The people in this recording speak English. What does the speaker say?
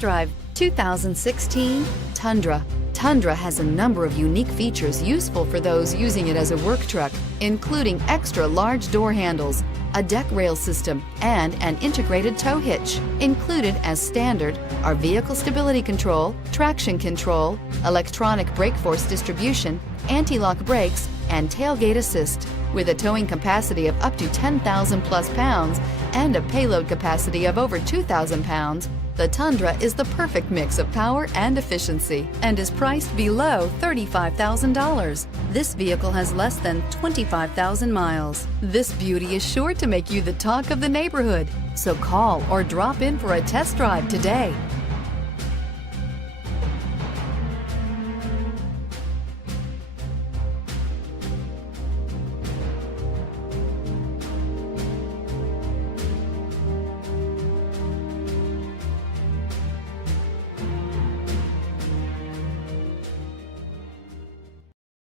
test drive 2016 Tundra. Tundra has a number of unique features useful for those using it as a work truck, including extra large door handles, a deck rail system, and an integrated tow hitch. Included as standard are vehicle stability control, traction control, electronic brake force distribution, anti-lock brakes, and tailgate assist. With a towing capacity of up to 10,000 plus pounds and a payload capacity of over 2,000 pounds, the Tundra is the perfect mix of power and efficiency and is priced below $35,000. This vehicle has less than 25,000 miles. This beauty is sure to make you the talk of the neighborhood. So call or drop in for a test drive today.